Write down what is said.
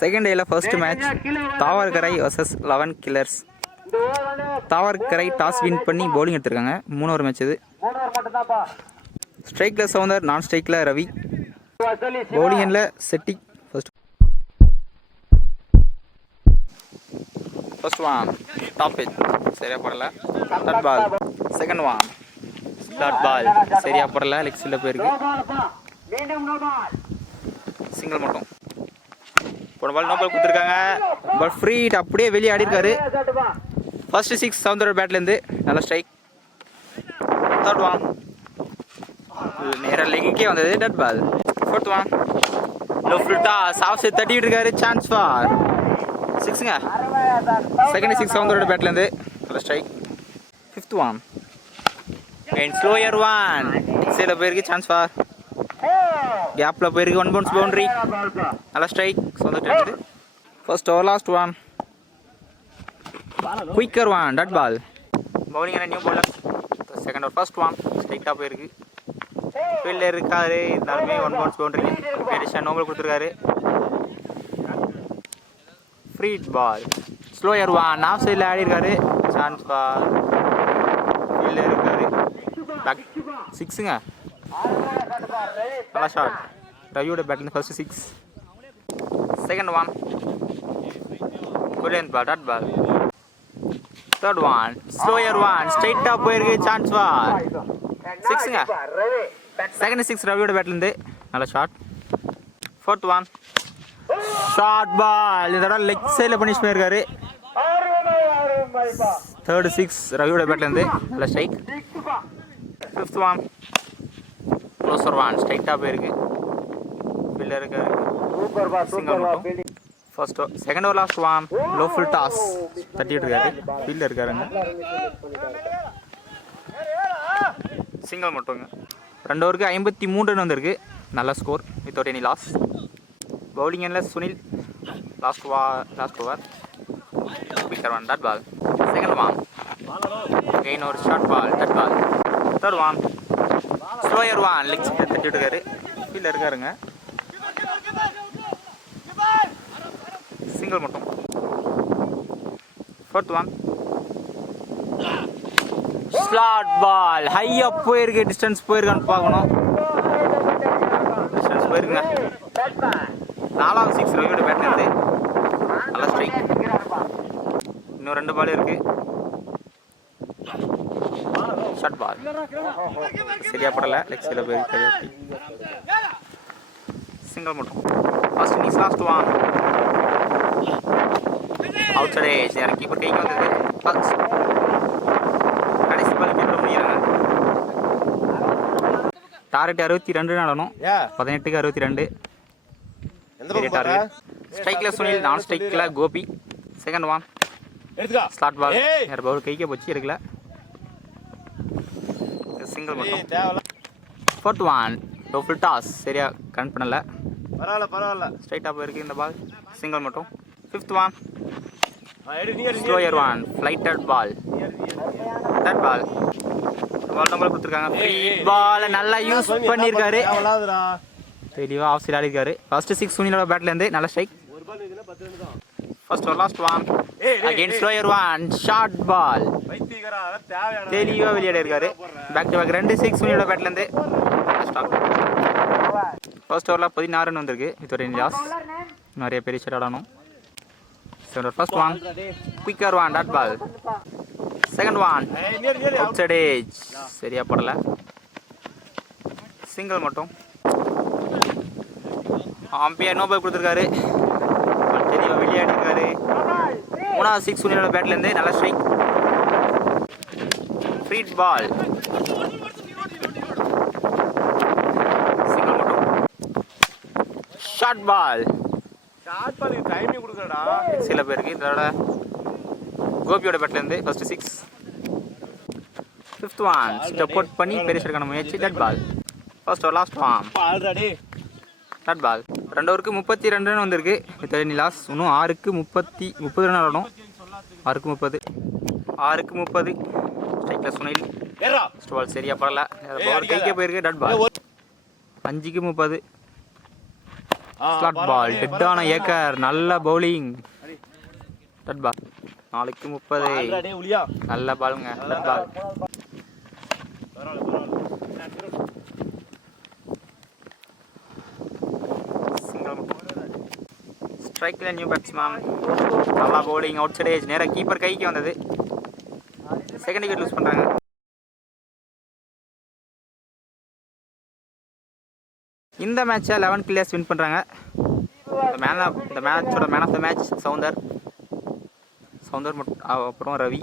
Second டேல first match Thavarkarai versus 11 killers. Thavarkarai toss win பண்ணி bowling எடுத்திருக்காங்க. 3 மேட்ச் இது. ஸ்ட்ரைக்ல சவுந்தர், நான் ஸ்ட்ரைக்ல ரவி. பவுலிங் எண்ட்ல Chetty. First one top edge சரியா படல. Dot ball. Second one dot ball சரியா படல. லெக் ஸ்பின்ல போயிருக்கு. சிங்கிள் மட்டும். போன பால் நோ பால் கொடுத்துருக்காங்க. பால் ஃப்ரீ ஹிட் அப்படியே வெளியே ஆடி இருக்காரு. ஃபர்ஸ்ட் 6 சவுந்தரோட பேட்லேருந்து நல்ல ஸ்ட்ரைக். தேர்ட் ஒன் நேராக லெக்குக்கே வந்தது. Dot ball. Fourth one low ஃபுல்டா சாஃப் செட் தட்டிட்டு இருக்காரு. சான்ஸ் ஃபார் 6ங்க. செகண்ட் 6 சவுந்தரோட பேட்லேருந்து நல்ல strike. Fifth one and slower one சைடில் போயிருக்கு. சான்ஸ் ஃபார் கேப்பில் போயிருக்கு. 1 பவுன்ஸ் பவுண்டரி. நல்ல strike Soundar. First over last one quicker one dot ball. Bowling new bowler. Second over first one ஸ்ட்ரைட்டாக போயிருக்கு. ஃபீல்டர் இருக்காரு இருந்தாலுமே 1 பவுன்ஸ் பவுண்டரி. அடிஷன் நோபல் கொடுத்துருக்காரு. Free ball. Slower one of சைடில் ஆடி இருக்காரு. சான்ஸ் ஃபார் ஃபீல்டர் இருக்காரு. பேக் 6ங்க. நல்லா ஷாட். ரவியோட பேட்லேருந்து ஃபர்ஸ்ட் 6. செகண்ட் ஒன் கொரியன் ball dot ball. Third one slower one ஸ்ட்ரைட்டாக போயிருக்கு. சான்ஸ் ஃபார் 6ங்க. செகண்ட் 6 ரவியோட பேட்லேருந்து நல்ல shot. Fourth one short ball. இதோட லெக் சைடில் பனிஷ் பண்ணியிருக்காரு. தேர்ட் 6 ரவியோட பேட்லேருந்து நல்ல strike. Fifth one closer one ஸ்ட்ரைட்டாக போயிருக்கு. ஃபீல்டர் இருக்காரு. சிங்கிள் மட்டும். First second over last one low full toss தட்டிட்டு இருக்காரு. ஃபீல்டர் இருக்காருங்க. சிங்கிள் மட்டுங்க. 2 ஓவருக்கு 53 ரன் வந்திருக்கு. நல்ல score without any loss. Bowling எண்ணில் Sunil. Last over quicker one dot ball. Second one again ஒரு short ball dot ball. Third one slower one leg தட்டிட்டு இருக்காரு. ஃபீல்டர் இருக்காருங்க. சிங்கிள் மட்டும். Fourth one slot ball. ஹையா போயிருக்கு. டிஸ்டன்ஸ் போயிருக்கான்னு பார்க்கணும். டிஸ்டன்ஸ் போயிருக்குங்க. 4வது 6 ரவியோட பேட்ல இருந்து நல்ல ஸ்ட்ரைக். இன்னும் 2 பால் இருக்கு. ஷார்ட் பால் சரியா படல. லெக் சைடில் போயிருக்கு. சிங்கிள் மட்டும். First innings last one out side edge. யார் கீப்பர் கைக்கு வந்தது. கடைசி பால் கீப்பர் முடியறாங்க. டார்கெட் 62 ஆடணும். 18க்கு 62. ஸ்ட்ரைக்ல சுனில், நான் ஸ்ட்ரைக்ல Gopi. Second one slot ball. யார் பவுல் கைக்கே போச்சு எடுக்கல. சிங்கிள் மட்டும். Fourth one low full toss சரியா கனெக்ட் பண்ணல. பரவாயில்ல ஸ்ட்ரைட்டாக போயிருக்கு இந்த பால். சிங்கிள் மட்டும். Fifth one slower one flighted ball dot ball. Ball number கொடுத்துருக்காங்க. ஃப்ரீ பால் நல்லா யூஸ் பண்ணியிருக்காரு. தெளிவாக ஆஃப் சைட் ஆடிருக்காரு. ஃபர்ஸ்ட் 6 சுனிலோட பேட்லேருந்து நல்ல ஸ்ட்ரைக். ஃபர்ஸ்ட் ஒரு last one again slower one short ball. தெளிவாக விளையாடி இருக்காரு. பேக் டு பேக் 2 6 சுனிலோட பேட்லேருந்து ஸ்டாப். ஃபர்ஸ்ட் ஓவரில் 16 ரன் வந்திருக்கு. Without any loss. நிறைய பெரிய ஷாட் ஆடணும். First one quicker one dot ball. Second one out side edge சரியா படல. சிங்கிள் மட்டும். அம்பையர் நோ பால் கொடுத்துருக்காரு. தெளிவாக விளையாடி இருக்காரு. 3வது 6 சுனிலோட பேட்லேருந்து நல்ல ஸ்ட்ரைக். Free ball. சிங்கிள் மட்டும். Short ball. டைமிங் கொடுக்குறடா. சில பேருக்கு இதோட கோபியோட பேட்லேருந்து first 6. Fifth one step out பண்ணி பெரிய ஷாட்கான முயற்சி. Dot ball. First over last one dot ball. 2 ஓவருக்கு 32 ரன் வந்திருக்கு. Without any loss. இன்னும் 6க்கு 30 ரன் ஆடணும். 6க்கு 30. ஸ்ட்ரைக்ல சுனில். பால் சரியா படல. பவர் கைக்கே போயிருக்கு. Dot ball. 5க்கு 30. ஸ்லாட் பால் டெட்டான ஏக்கர் நல்ல பவுலிங் டட் பால் 4-30 நல்ல பாலுங்க டட் பால் ஸ்ட்ரைக்கில் நியூ பேட்ஸ்மேன் நல்லா பவுலிங் அவுட் சைட் ஏஜ் நேராக கீப்பர் கைக்கு வந்தது செகண்ட் விக்கெட் லூஸ் பண்ணுறாங்க இந்த மேட்சை 11 பிளேயர்ஸ் வின் பண்ணுறாங்க இந்த மேட்சோட man of the match Soundar அப்புறம் ரவி